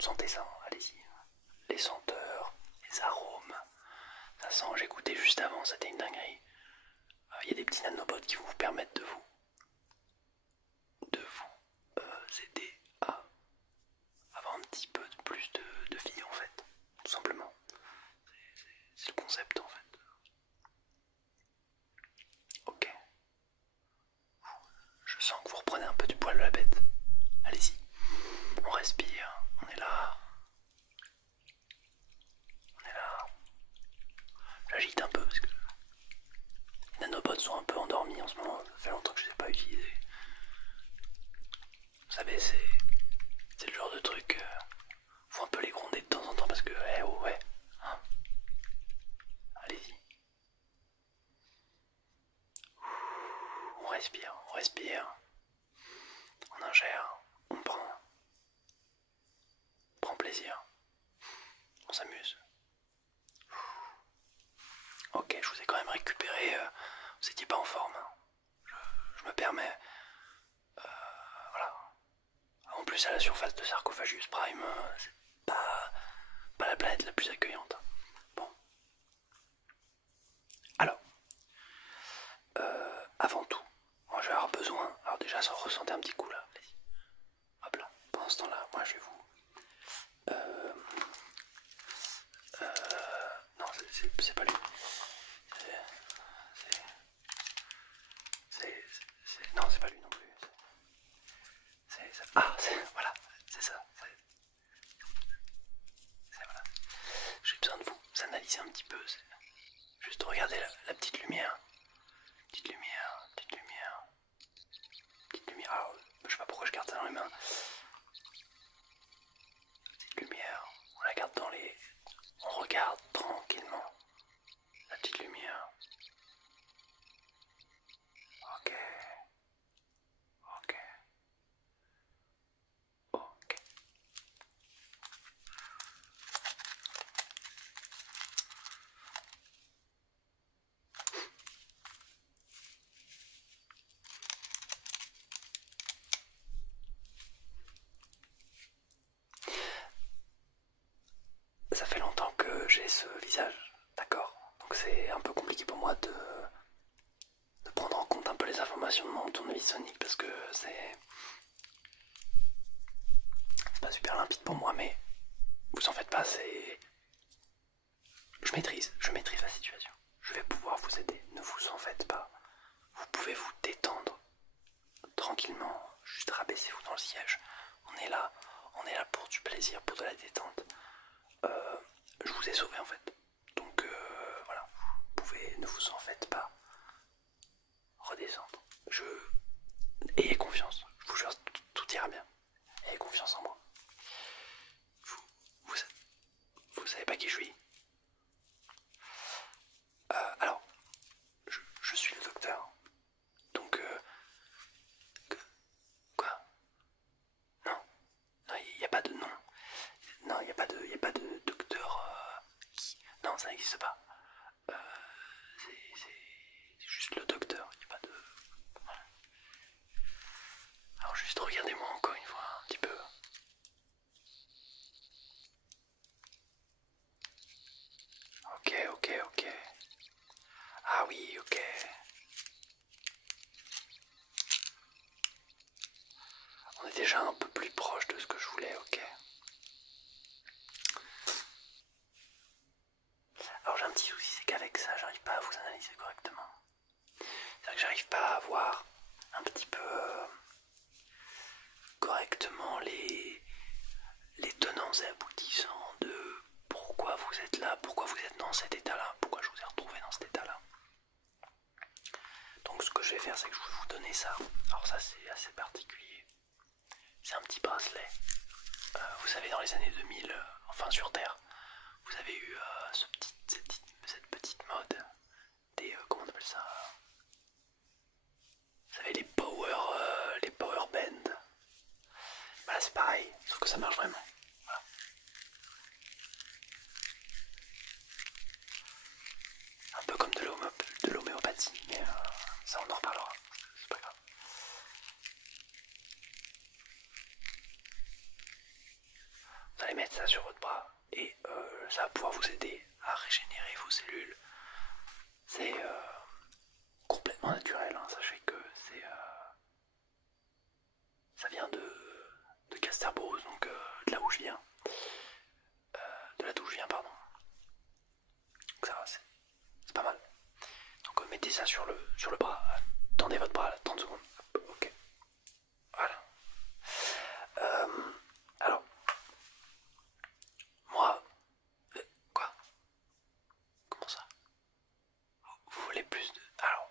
contre, sentez ça, hein, allez-y. Les senteurs, les arômes, ça sent, j'ai goûté juste avant, c'était une dinguerie. Il y a des petits nanobots qui vont vous permettre de vous aider à avoir un petit peu plus de vie en fait, tout simplement. C'est le concept en fait. Ok. Je sens que vous reprenez un peu du poil de la bête. Allez-y. On respire. On est là. On est là. J'agite un peu parce que les nanobots sont un peu endormis en ce moment. Ça fait longtemps que je ne les ai pas utilisés. Vous savez, c'est le genre de truc. Faut un peu les gronder de temps en temps parce que, eh oh ouais. Hein, allez-y. On respire, on respire. On ingère, on prend plaisir. On s'amuse. Ok, je vous ai quand même récupéré. Vous étiez pas en forme. Hein. Je me permets. Voilà. En plus, à la surface de Sarcophagus Prime, c'est pas la planète la plus accueillante. Bon. Alors, avant tout, moi je vais avoir besoin. Alors, déjà, ça ressentait un petit coup là. Allez-y. Hop là. Pendant ce temps-là, moi je vais vous. Non, c'est pas lui. Non, c'est pas lui non plus. Ah, voilà, c'est ça. Voilà. J'ai besoin de vous analyser un petit peu. Juste regarder la petite lumière. Petite lumière, petite lumière. Petite lumière. Alors, je sais pas pourquoi je garde ça dans les mains. Petite lumière. On la garde dans les. On regarde tranquillement. La petite lumière. Ok. Ok. Ok. Ça fait longtemps que j'ai ce visage, d'accord? Donc c'est un peu compliqué pour moi de prendre en compte un peu les informations de mon tournevis sonique parce que c'est pas super limpide pour moi, mais vous en faites pas, c'est. Je maîtrise la situation. Je vais pouvoir vous aider, ne vous en faites pas. Vous pouvez vous détendre tranquillement, juste rabaissez-vous dans le siège. On est là pour du plaisir, pour de la détente. Je vous ai sauvé en fait. Donc voilà, vous pouvez, ne vous en faites pas. Redescendre. Ayez confiance, je vous jure, tout ira bien. Ayez confiance en moi. Vous savez pas qui je suis. Alors, je suis le docteur. Donc, quoi? Non, non, il n'y a pas de nom. Non, il n'y a pas de docteur qui. Non, ça n'existe pas. C'est juste le docteur. Il n'y a pas de. Voilà. Alors, juste regardez-moi encore une fois un petit peu. Ok, ok, ok. Ah oui, ok. On est déjà un peu plus proche de ce que je voulais, ok. Alors j'ai un petit souci, c'est qu'avec ça, j'arrive pas à vous analyser correctement. C'est-à-dire que j'arrive pas à voir un petit peu correctement les tenants et aboutissants de pourquoi vous êtes là, pourquoi vous êtes dans cet état-là, pourquoi je vous ai retrouvé dans cet état-là. Donc ce que je vais faire, c'est que je vais vous donner ça. Alors ça, c'est assez particulier. C'est un petit bracelet. Vous savez, dans les années 2000, enfin sur Terre, vous avez eu cette petite mode des... comment on appelle ça? Vous savez, les power bands. Voilà, c'est pareil, sauf que ça marche vraiment. Voilà. Un peu comme de l'homéopathie, mais ça on en reparlera, c'est pas grave. Vous allez mettre ça sur votre bras et ça va pouvoir vous aider à régénérer vos cellules. C'est complètement naturel, hein. Sachez que ça vient de Casterbose, donc de là où je viens. De là d'où je viens, pardon. Donc ça va, c'est pas mal. Donc mettez ça sur le bras. Tendez votre bras là, 30 secondes. Ok. Voilà. Alors, moi... Quoi? Comment ça? Vous voulez plus de... Alors,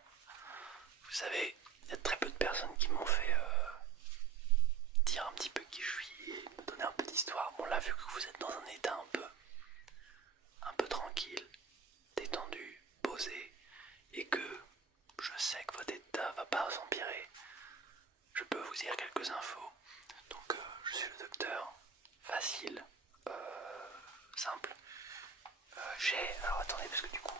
vous savez, il y a très peu de personnes qui m'ont fait dire un petit peu qui je suis et me donner un peu d'histoire. Bon là, vu que vous êtes dans un état un peu tranquille, détendu, posé, et que je sais que votre état va pas s'empirer, je peux vous dire quelques infos. Donc je suis le docteur, facile, simple. Alors attendez, parce que du coup...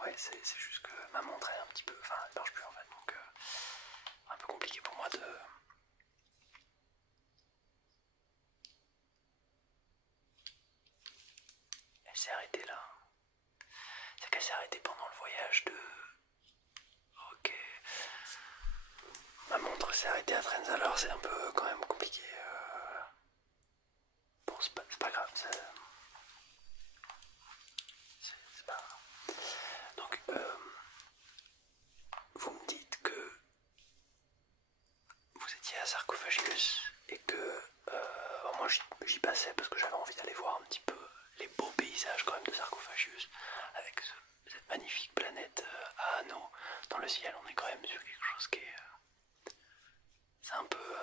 ouais, c'est juste que ma montre elle est un petit peu... Enfin, elle marche plus en fait, donc un peu compliqué pour moi de... Elle s'est arrêtée là. C'est qu'elle s'est arrêtée pendant le voyage de... Ok. Ma montre s'est arrêtée à Trenzalore, c'est un peu quand même compliqué. Bon, c'est pas grave, c'est pas grave. Donc, vous me dites que vous étiez à Sarcophagius et que moi j'y passais parce que j'avais envie d'aller voir un petit peu les beaux paysages quand même de Sarcophagius avec cette magnifique planète à anneaux dans le ciel. On est quand même sur quelque chose qui est... c'est un peu...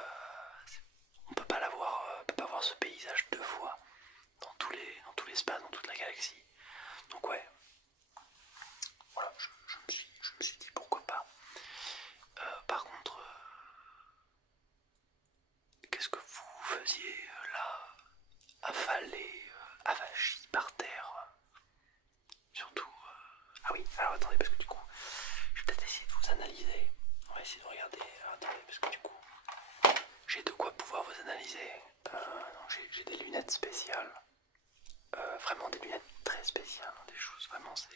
on peut pas l'avoir, on peut pas voir ce paysage deux fois dans tout l'espace, dans toute la galaxie. Donc ouais, voilà, je me suis dit pourquoi pas. Par contre, qu'est-ce que vous faisiez là, affalé, avachi par terre, surtout... Ah oui, alors attendez, parce que du coup, je vais peut-être essayer de vous analyser. On va essayer de regarder. Alors, attendez, parce que du coup, j'ai de quoi pouvoir vous analyser. J'ai des lunettes spéciales. Vraiment des lunettes très spéciales. Des choses vraiment, c'est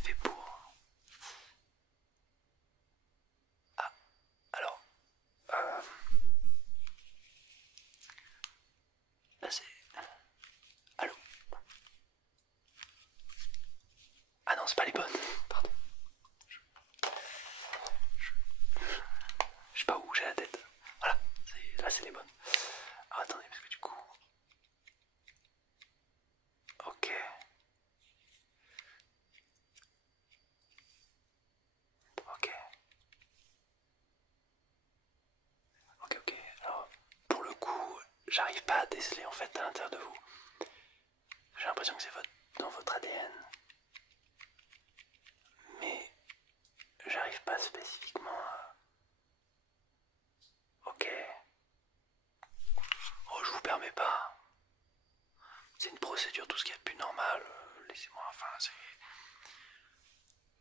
fait pour. Ah, alors. Là c'est... Allô? Ah non, c'est pas les bonnes. Pardon. Je sais pas où j'ai la tête. Voilà, là c'est les bonnes. Alors attendez, parce que du coup... Ok. Ok. Ok. Alors, pour le coup, j'arrive pas à déceler en fait à l'intérieur de vous. J'ai l'impression que c'est dans votre ADN. Mais j'arrive pas spécifiquement à... Ok. Oh, je vous permets pas. C'est une procédure, tout ce qu'il y a de plus normal. Laissez-moi, enfin, c'est...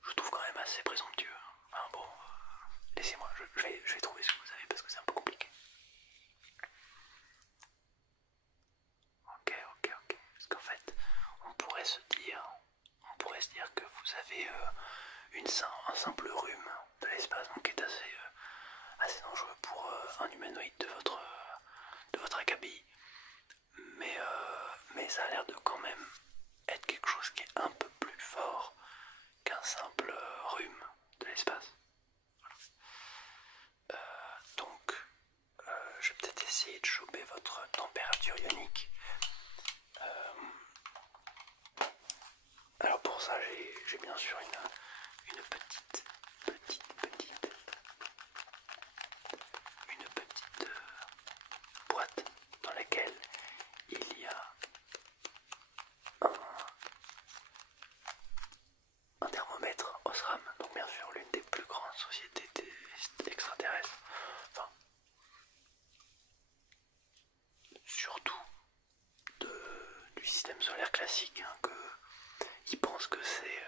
Je trouve quand même assez présomptueux. Enfin bon, laissez-moi, je vais trouver ce que vous avez parce que c'est un peu compliqué. Ok. Parce qu'en fait, on pourrait se dire que vous avez un simple rhume de l'espace, donc qui est assez dangereux pour un humanoïde de votre acabit. Mais ça a l'air de quand même être quelque chose qui est un peu plus fort qu'un simple rhume de l'espace. Voilà. Donc, je vais peut-être essayer de choper votre température ionique. Alors pour ça, j'ai bien sûr une petite boîte dans laquelle il y a un thermomètre Osram, donc bien sûr l'une des plus grandes sociétés extraterrestres, enfin surtout du système solaire classique, hein, ils pensent que c'est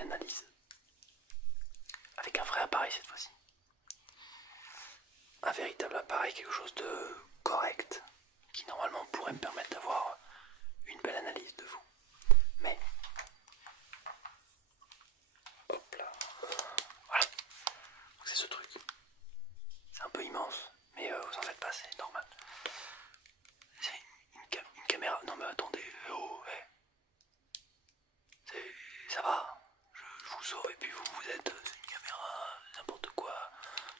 une analyse avec un vrai appareil cette fois-ci. Un véritable appareil, quelque chose de correct, qui normalement pourrait me permettre d'avoir une belle analyse de vous. Mais, hop là, voilà, c'est ce truc. C'est un peu immense, mais vous en faites pas, c'est normal. C'est une caméra, non mais attendez, oh, ouais. Ça va, je vous sauve, et puis vous êtes, c'est une caméra, n'importe quoi.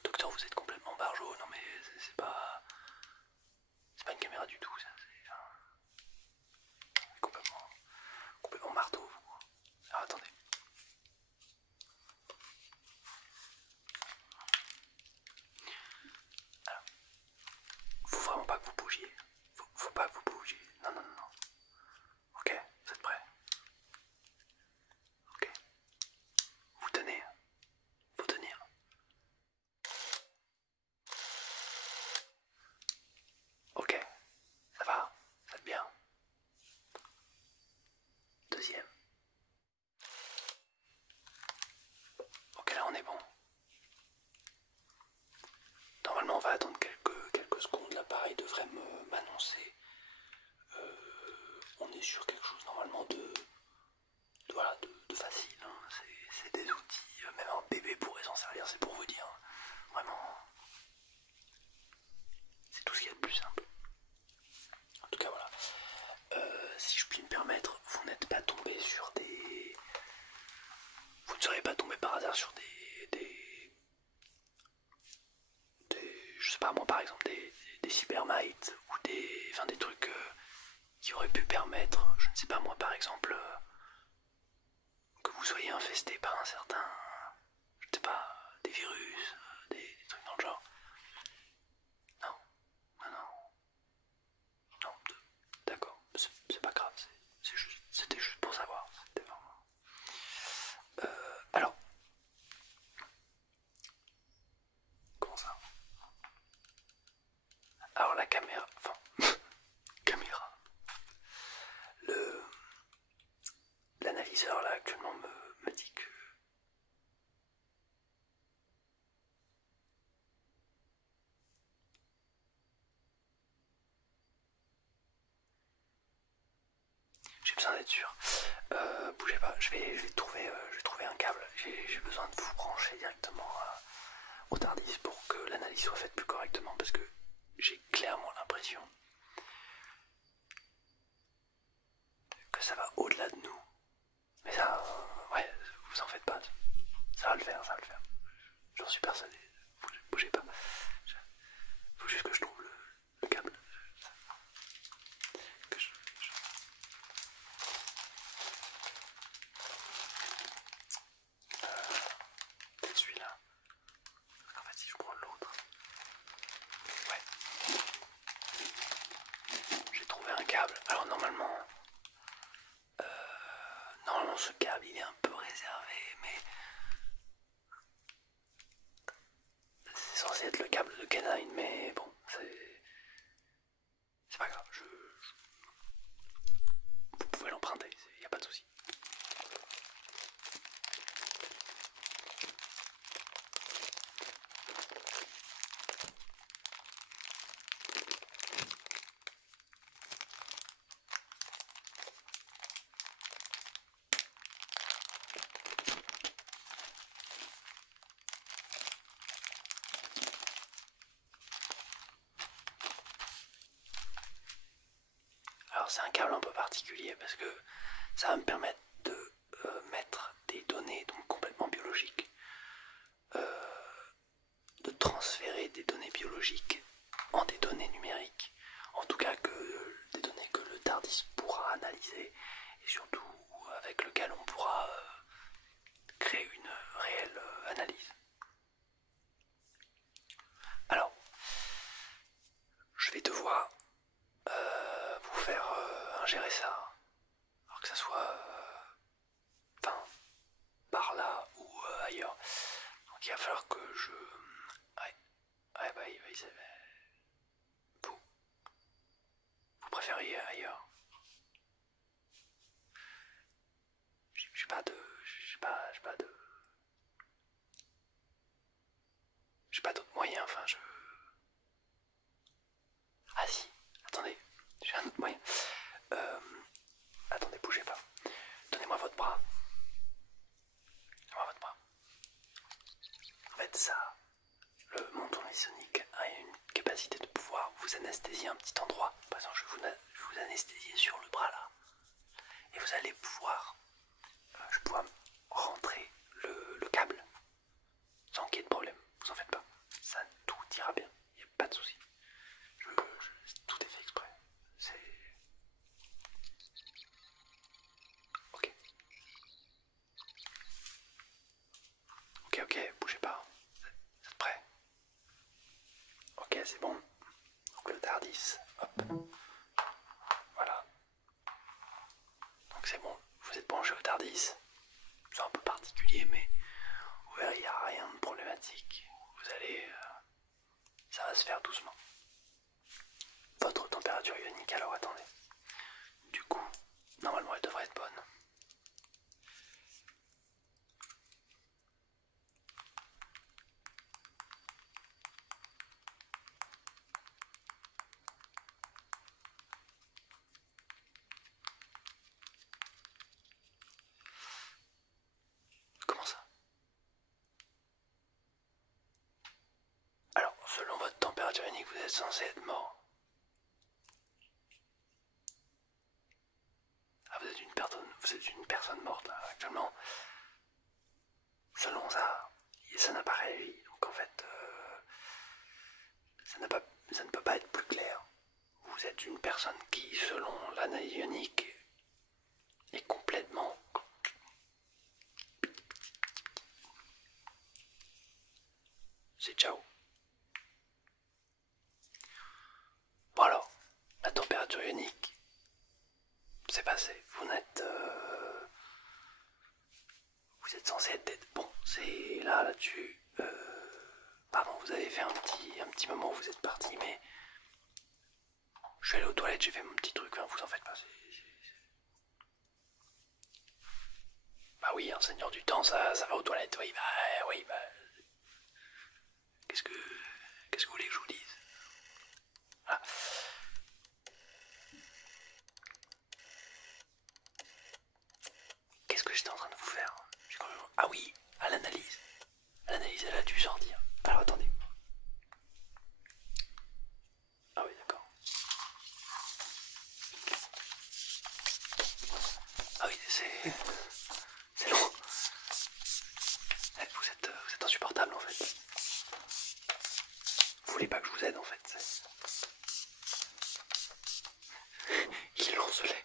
Docteur, vous êtes complètement barjot, non mais c'est pas une caméra du tout, ça, c'est complètement marteau. Alors attendez. Alors, faut vraiment pas que vous bougiez. Faut pas que vous bougiez. Non, non, non, non. Ok, vous êtes prêts? Ok. Vous tenez. Faut tenir. Ok, ça va, ça va bien. Deuxième. Ok, là on est bon. Normalement on va attendre quelques secondes, l'appareil devrait m'annoncer. On est sur quelque chose normalement voilà, de facile. Hein. C'est des outils, même un bébé pourrait s'en servir, c'est pour vous dire. Vraiment, c'est tout ce qu'il y a de plus simple. En tout cas voilà. Si je puis me permettre, vous n'êtes pas tombé sur des... Vous ne seriez pas tombé par hasard sur des je sais pas moi par exemple des cybermites ou enfin des trucs qui auraient pu permettre, je ne sais pas moi par exemple, que vous soyez infesté par un certain, je ne sais pas, des virus, des trucs dans le genre. Non, non, non, non, d'accord, c'est pas grave, c'était juste pour savoir. C'était vraiment... alors, comment ça? Alors la caméra, enfin, caméra, l'analyseur là actuellement me dit que j'ai besoin d'être sûr. Bougez pas, je vais trouver un câble. J'ai besoin de vous brancher directement au Tardis pour que l'analyse soit faite plus correctement parce que j'ai clairement l'impression que ça va au-delà de nous. Mais ça, ouais, vous en faites pas. Ça va le faire, ça va le faire. J'en suis persuadé. Bougez pas. Faut juste que je trouve le câble. Que peut-être celui-là. En fait, si je prends l'autre. Ouais. J'ai trouvé un câble. Alors normalement, ce câble il est un peu réservé, mais c'est censé être le câble de Canine, mais bon, c'est pas grave. Vous pouvez l'emprunter, il n'y a pas de souci. Alors c'est un câble un peu particulier parce que ça va me permettre de mettre des données donc complètement biologiques, de transférer des données biologiques en des données numériques, en tout cas que des données que le TARDIS pourra analyser et surtout avec lequel on pourra créer une réelle analyse. Alors, je vais devoir vous faire ingérer ça, alors que ça soit par là ou ailleurs. Donc il va falloir que je... Ouais, ouais bah vous préfériez ailleurs. J'ai pas vérifier, mais vous verrez, il n'y a rien de problématique. Vous allez... ça va se faire doucement. Votre température ionique, alors attendez. Du coup, normalement elle devrait être bonne. Comment ça? Alors, selon votre température ionique, vous êtes censé être mort. Ah, vous êtes une personne morte là, actuellement. Selon ça, ça n'a pas réagi. Donc en fait, ça ne peut pas être plus clair. Vous êtes une personne qui, selon l'analyse ionique, est complètement... C'est ciao. Bon alors, la température ionique, c'est passé. Vous êtes censé être dead. Bon, c'est là-dessus. Pardon, vous avez fait un petit moment où vous êtes parti, mais je suis allé aux toilettes, j'ai fait mon petit truc. Hein, vous en faites pas. Bah oui, un seigneur du temps, ça va aux toilettes. Oui, bah. Qu'est-ce que vous voulez que je vous dise? Voilà. Qu'est-ce que j'étais en train de vous faire? Ah oui, à l'analyse. L'analyse, elle a dû sortir. Alors attendez. Ah oui, d'accord. Ah oui, c'est long. Vous êtes insupportable en fait. Vous voulez pas que je vous aide en fait. Il lance le lait.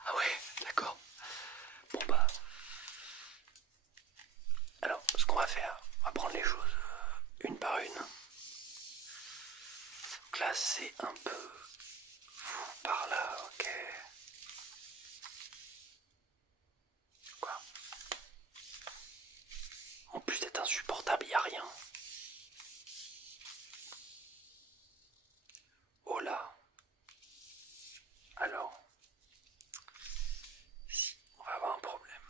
Ah ouais, d'accord. Bon bah. Alors, ce qu'on va faire, on va prendre les choses une par une. Donc là, c'est un peu vous par là, ok. Quoi? En plus d'être insupportable, il n'y a rien. Oh là. Alors, si, on va avoir un problème.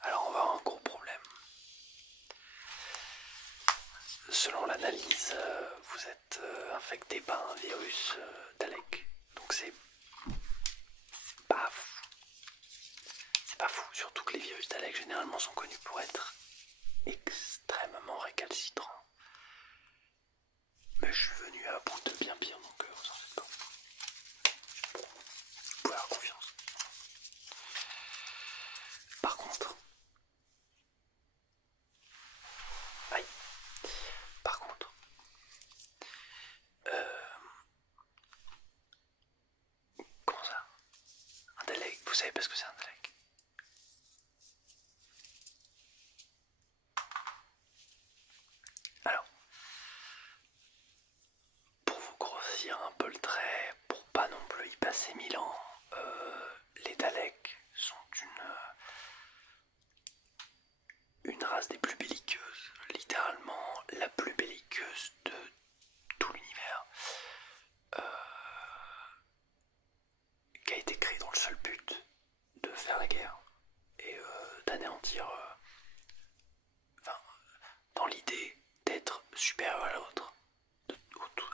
Alors, on va avoir un gros problème. Selon l'analyse, vous êtes infecté par un virus Dalek. Donc c'est pas fou. C'est pas fou, surtout que les virus Dalek généralement sont connus pour être extrêmement récalcitrants. Mais je suis venu à bout de bien pire, donc vous en faites pas. Vous pouvez avoir confiance. Par contre, aïe. Par contre, comment ça? Un Dalek, vous savez pas ce que c'est un Dalek? Alors, pour vous grossir un peu le trait, pour pas non plus y passer 1000 ans, les Daleks sont une race des plus belliqueuses, littéralement la plus belliqueuse de tout l'univers, qui a été créée dans le seul but de faire la guerre et d'anéantir, enfin, dans l'idée d'être supérieur à l'autre,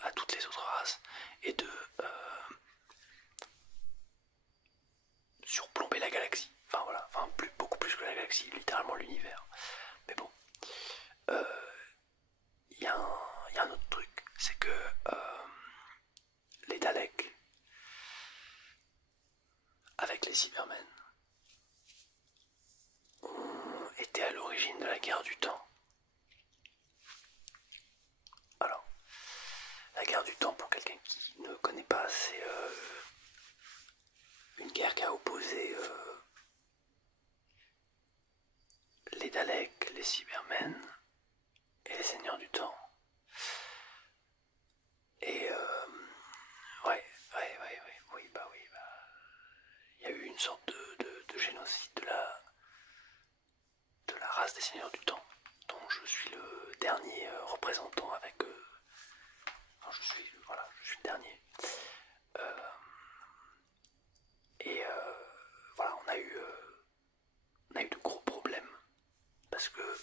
à toutes les autres races, et de surplomber la galaxie. Enfin voilà, beaucoup plus que la galaxie, littéralement l'univers. Mais bon, il y a un autre truc, c'est que les Daleks, avec les Cybermen, ont été à l'origine de la guerre du temps. Alors, la guerre du temps, pour quelqu'un qui ne connaît pas, c'est une guerre qui a opposé les Daleks, les Cybermen et les Seigneurs du Temps. Et oui, Seigneurs du Temps, dont je suis le dernier représentant avec... enfin, voilà, je suis le dernier. Et voilà, on a eu de gros problèmes parce que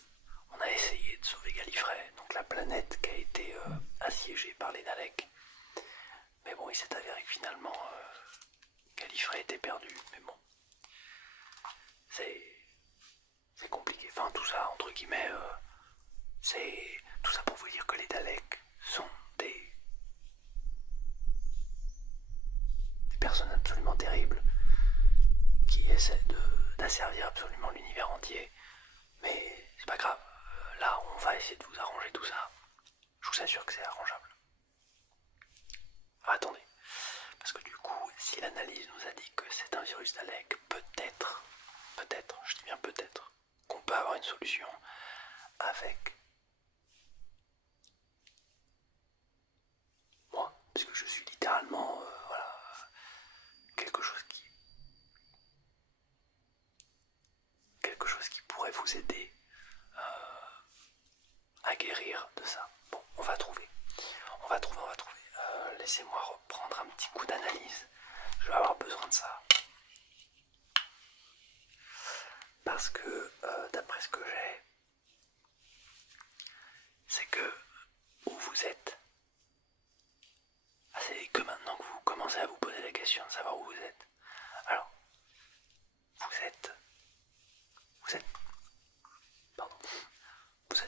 on a essayé de sauver Gallifrey, donc la planète qui a été assiégée par les Daleks. Mais bon, il s'est avéré que finalement Gallifrey était perdu. Mais bon, c'est compliqué. Enfin, tout ça entre guillemets, c'est tout ça pour vous dire que les Daleks sont des personnes absolument terribles qui essaient d'asservir absolument l'univers entier. Mais c'est pas grave, là on va essayer de vous arranger tout ça. Je vous assure que c'est arrangeable. Ah, attendez, parce que du coup, si l'analyse nous a dit que c'est un virus Dalek, peut-être, je dis bien peut-être, qu'on peut avoir une solution avec moi, parce que je suis littéralement, voilà, quelque chose qui pourrait vous aider à guérir de ça. Bon, on va trouver. Laissez-moi reprendre un petit coup d'analyse. Je vais avoir besoin de ça. Parce que, d'après ce que j'ai, c'est que où vous êtes, c'est que maintenant que vous commencez à vous poser la question de savoir où vous êtes. Alors, vous êtes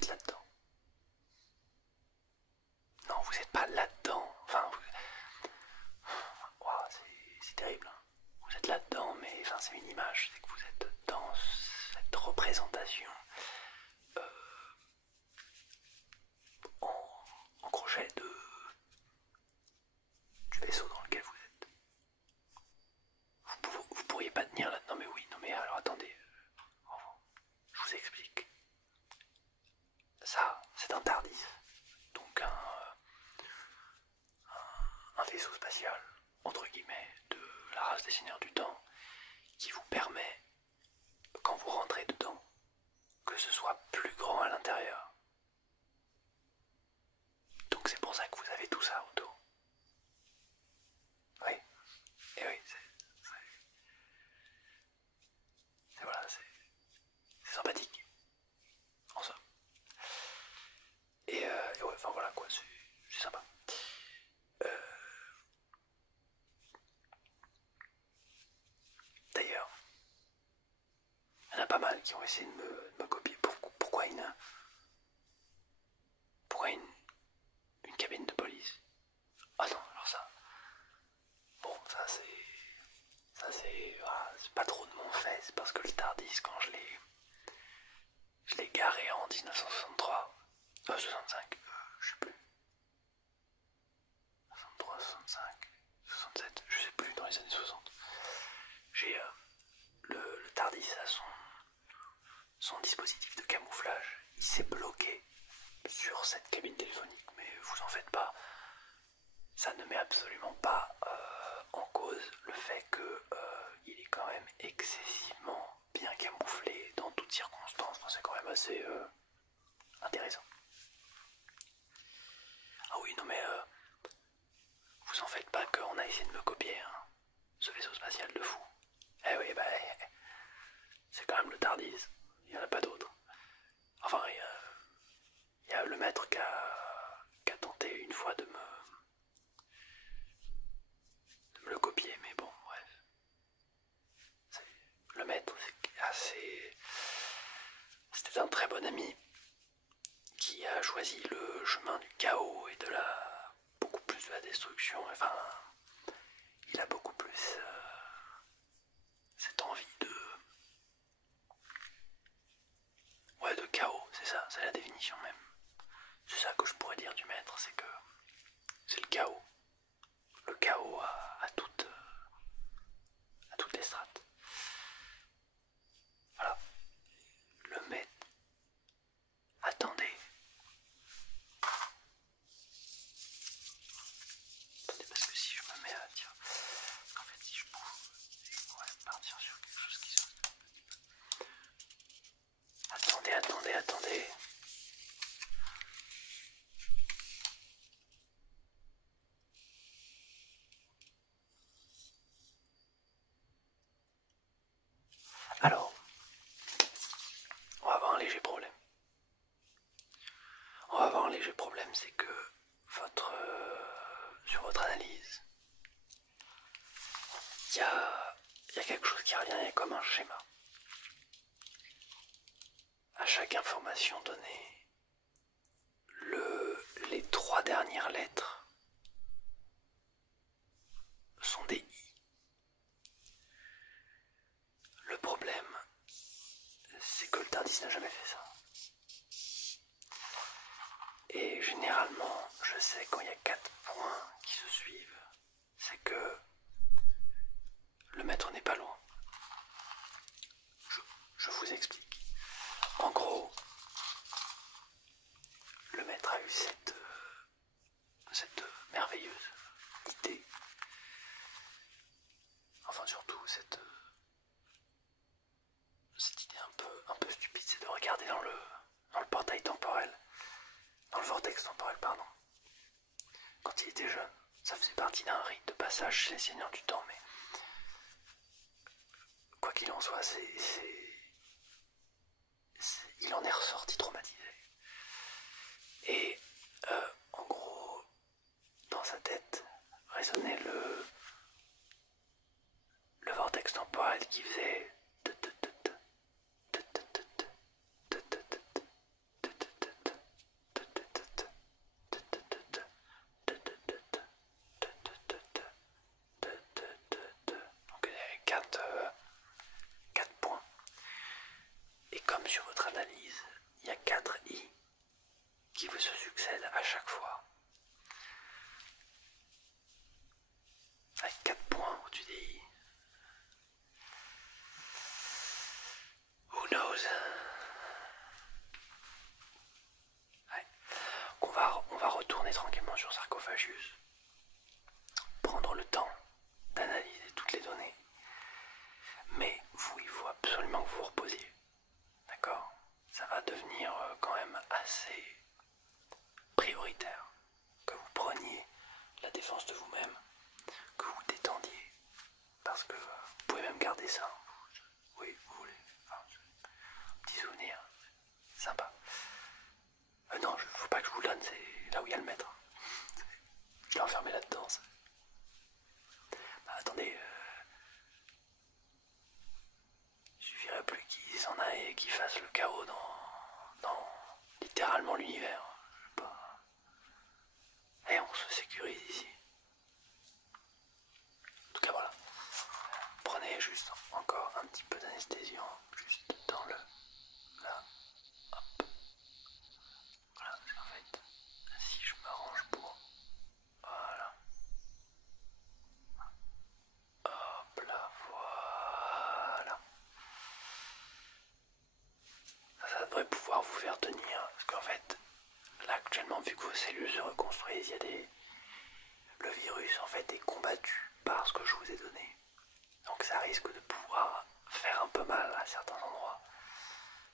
là-dedans. Non, vous n'êtes pas là-dedans. Enfin, wow, c'est terrible. Hein. Vous êtes là-dedans, mais enfin, c'est une image. C'est que vous êtes dans cette représentation en crochet du vaisseau dans lequel vous êtes. Vous pourriez pas tenir là-dedans, mais oui. Non, mais alors attendez. Je vous explique. Ça, c'est un TARDIS. Donc un vaisseau spatial, entre guillemets, de la race des Seigneurs du Temps, qui vous permet, quand vous rentrez dedans, que ce soit plus grand à l'intérieur. Donc c'est pour ça que vous avez tout ça autour. Oui, et oui, voilà, c'est sympathique, en somme. Et ouais, enfin voilà quoi, c'est sympa. D'ailleurs, il y en a pas mal qui ont essayé de me copier. Pourquoi une cabine de police? Ah non, alors ça. Bon, ça c'est. Voilà, c'est pas trop de mon fait. C'est parce que le TARDIS, quand je l'ai garé en 1963. 65, je sais plus. 63, 65, 67, je sais plus, dans les années 60. J'ai le TARDIS a son dispositif de camouflage. Il s'est bloqué sur cette cabine téléphonique, mais vous en faites pas. Ça ne met absolument pas en cause le fait que il est quand même excessivement bien camouflé dans toutes circonstances. Enfin, c'est quand même assez intéressant. Ah oui, non mais vous en faites pas qu'on a essayé de me copier, hein, ce vaisseau spatial de fou. Eh oui, bah c'est quand même le TARDIS, il n'y en a pas d'autre. Enfin, il y a le maître qui a tenté une fois de me le copier, mais bon, bref. Le maître, c'est assez... C'était un très bon ami qui a choisi le chemin du chaos et beaucoup plus de la destruction. Enfin, il a beaucoup plus cette envie de chaos, c'est ça, c'est la définition même. C'est ça que je pourrais dire du maître, c'est que c'est le chaos. Le chaos à toutes les strates. Voilà. Le maître. Attendez. Attendez, parce que si je me mets à dire... En fait, si je problème, c'est que sur votre analyse, il y a quelque chose qui revient comme un schéma. À chaque information donnée, les 3 dernières lettres sont des I. Le problème, c'est que le Tardis n'a jamais fait ça. Et généralement, je sais quand il y a 4 points qui se suivent, c'est que le maître n'est pas loin. Je vous explique. En gros, le maître a eu cette merveilleuse idée, enfin surtout cette idée un peu stupide, c'est de regarder dans le portail temporel, dans le vortex temporel, pardon. Quand il était jeune, ça faisait partie d'un rite de passage chez les seigneurs du temps, mais quoi qu'il en soit, il en est ressorti traumatisé. Et en gros, dans sa tête résonnait le vortex temporel qui faisait donc il y avait 4 points. Et comme sur votre analyse, il y a 4 I qui vous se succèdent à chaque fois. Avec 4 points au-dessus des I. Who knows? Ouais. On va retourner tranquillement sur Sarcophagus. Prendre le temps d'analyser toutes les données. Mais vous, il faut absolument que vous vous reposiez. D'accord? Ça va devenir quand même assez prioritaire que vous preniez la défense de vous-même, que vous détendiez, parce que vous pouvez même garder ça. Oui, vous voulez. Enfin, petit souvenir, sympa. Non, faut pas que je vous le donne, c'est là où il y a le maître. Je l'ai enfermé là-dedans. Bah, attendez, il suffirait plus qu'il s'en aille et qu'il fasse le chaos dans littéralement l'univers. Je sais pas. Et on se sécurise ici. En tout cas, voilà. Prenez juste encore un petit peu d'anesthésiant, juste dans le... là. Hop. Voilà, parce qu'en fait, si je m'arrange pour... voilà. Hop là, voilà. Ça devrait pouvoir vous faire tenir, parce qu'en fait, là actuellement, vu que vos cellules se reconstruisent, il y a des... le virus en fait est combattu par ce que je vous ai donné. Donc ça risque de pouvoir faire un peu mal à certains endroits.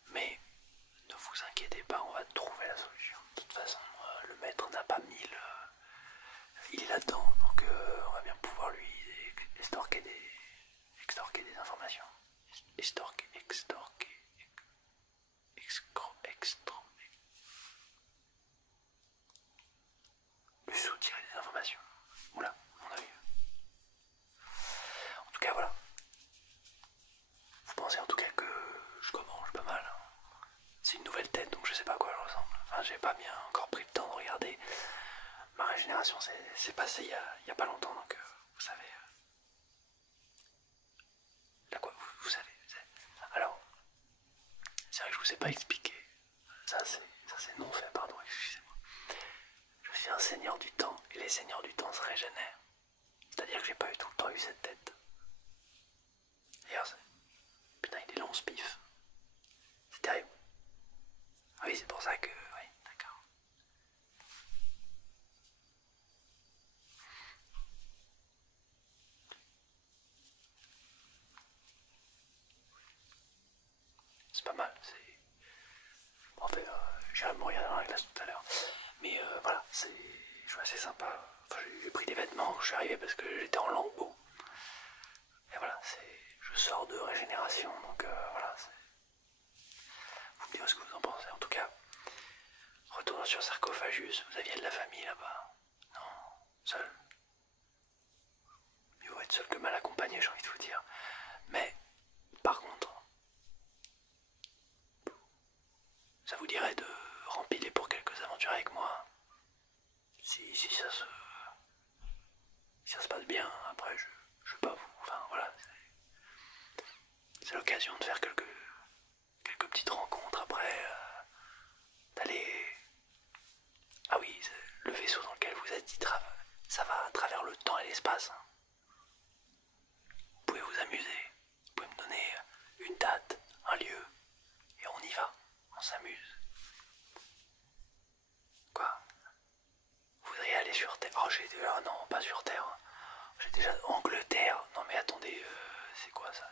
Mais ne vous inquiétez pas, on va trouver la solution. De toute façon, le maître n'a pas mis le... il est là-dedans, donc on va bien pouvoir lui extorquer des informations. Lui soutirer des informations. Oula, mon œil. En tout cas, voilà. Vous pensez en tout cas que je commence pas mal. C'est une nouvelle tête, donc je sais pas à quoi elle ressemble. Enfin, j'ai pas bien encore pris le temps de regarder. Ma régénération s'est passée il y a pas longtemps, donc vous savez. Là quoi, vous savez. Alors, c'est vrai que je vous ai pas expliqué. Ça c'est non fait, pardon, excusez-moi. Je suis un seigneur du temps, et les seigneurs du temps se régénèrent. C'est-à-dire que j'ai pas eu tout le temps eu cette tête. D'ailleurs, putain, il est long ce pif. C'est terrible. Ah oui, c'est pour ça que... oui, d'accord. C'est pas mal, c'est... En fait, j'irai me regarder dans la glace tout à l'heure. Mais voilà, c'est... je suis assez sympa. Enfin, j'ai pris des vêtements, je suis arrivé parce que j'étais en lambeau. Et voilà, c'est... je sors de régénération, donc voilà, c'est... Vous me direz ce que vous en pensez. En tout cas, retour sur Sarcophagus, vous aviez de la famille là-bas? Non, seul. Mieux vaut être seul que mal accompagné, j'ai envie de vous dire. Mais, par contre, ça vous dirait de rempiler pour quelques aventures avec moi? Si ça se passe bien, après je sais pas vous, enfin voilà, c'est l'occasion de faire quelques petites rencontres après, d'aller... Ah oui, le vaisseau dans lequel vous êtes, ça va à travers le temps et l'espace. Hein. Vous pouvez vous amuser, vous pouvez me donner une date, un lieu, et on y va, on s'amuse. Quoi? Vous voudriez aller sur Terre? Oh j'ai déjà... non, pas sur Terre. Hein. J'ai déjà... Angleterre. Non mais attendez, c'est quoi ça?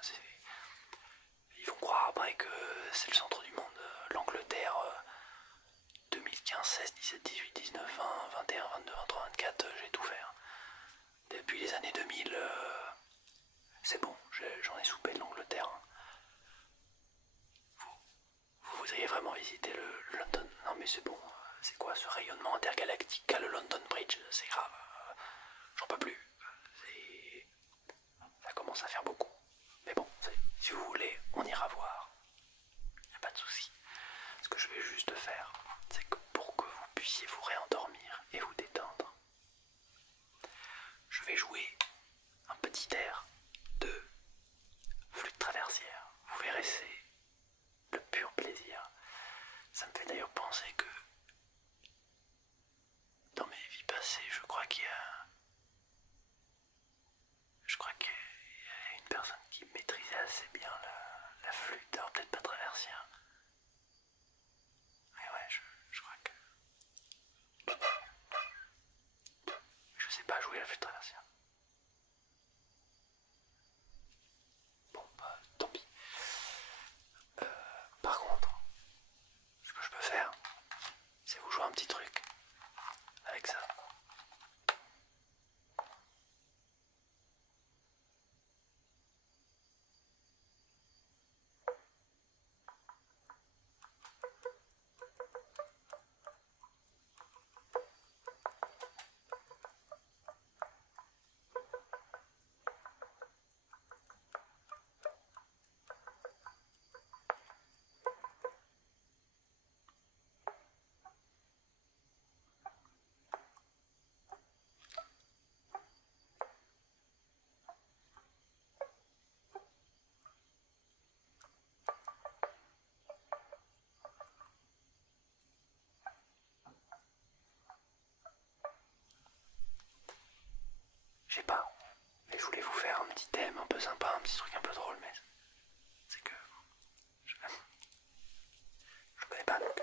Ils vont croire après que c'est le centre du monde. L'Angleterre, 2015, 16, 17, 18, 19, 20, 21, 22, 23, 24, j'ai tout fait. Hein. Depuis les années 2000, c'est bon, j'en ai soupé de l'Angleterre. Hein. Vous voudriez vraiment visiter le London? Non mais c'est bon, c'est quoi ce rayonnement intergalactique qu'a le London Bridge? C'est grave, j'en peux plus. Ça commence à faire beaucoup. Mais bon, si vous voulez, on ira voir. Y a pas de souci. Ce que je vais juste faire, c'est que pour que vous puissiez vous réendormir et vous détendre, je vais jouer un petit air de flûte traversière. Vous verrez, c'est le pur plaisir. Ça me fait d'ailleurs penser que dans mes vies passées, je crois qu'il y a une personne qui maîtrisait assez bien la flûte, alors peut-être pas traversière. Mais ouais, je crois que... Je sais pas jouer la flûte traversière. Bon, bah, tant pis. Par contre, ce que je peux faire, c'est vous jouer un petit truc avec ça. Je sais pas, mais je voulais vous faire un petit thème un peu sympa, un petit truc un peu drôle, mais c'est que je connais pas donc.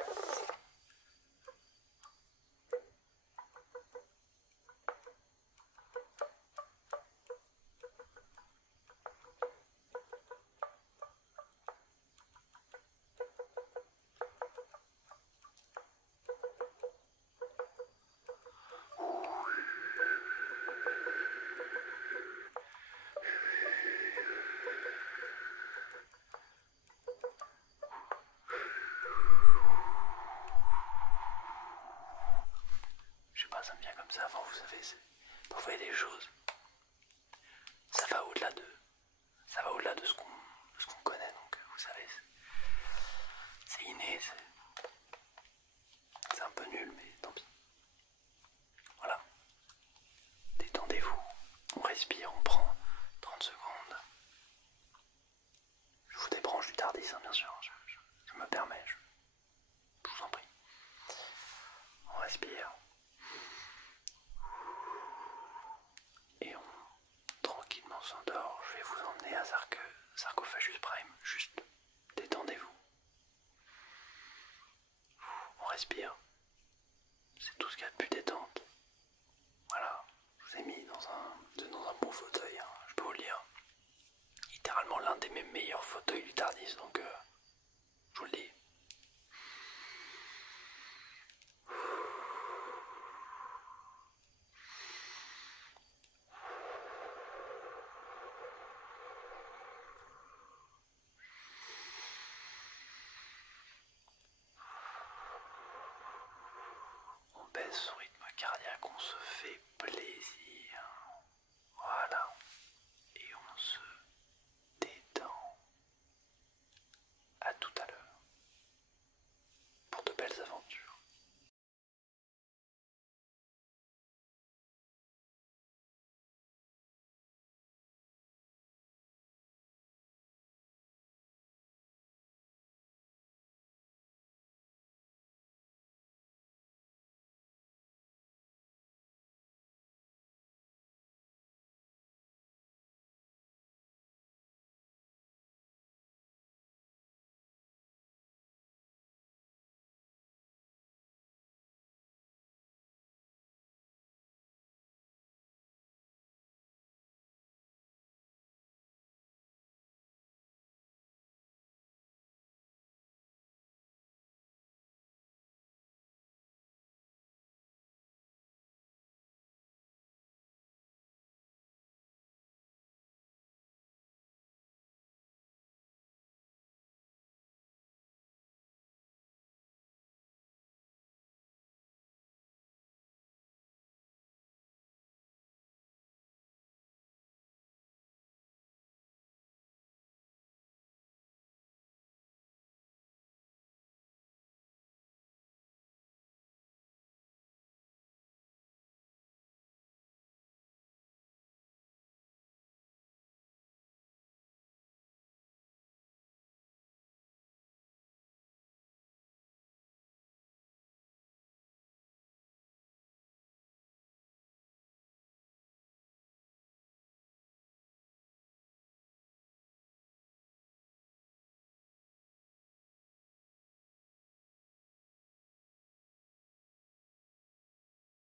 Je sais pas, ça me vient comme ça. Enfin, vous savez, parfois il y a des choses. Ça va au-delà de ce qu'on connaît. Donc, vous savez, c'est inné. C'est un peu nul, mais tant pis. Voilà. Détendez-vous. On respire, on prend 30 secondes. Je vous débranche du Tardis, hein, bien sûr. Je me permets. Je vous en prie. On respire. Et on tranquillement s'endort. Je vais vous emmener à Sarcophagus Prime. Juste détendez-vous. On respire. C'est tout ce qu'il y a de plus détente. Voilà. Je vous ai mis dans un bon fauteuil. Hein, je peux vous le dire. Littéralement l'un des mes meilleurs fauteuils du Tardis. Donc je vous le dis. baisse son rythme cardiaque, on se fait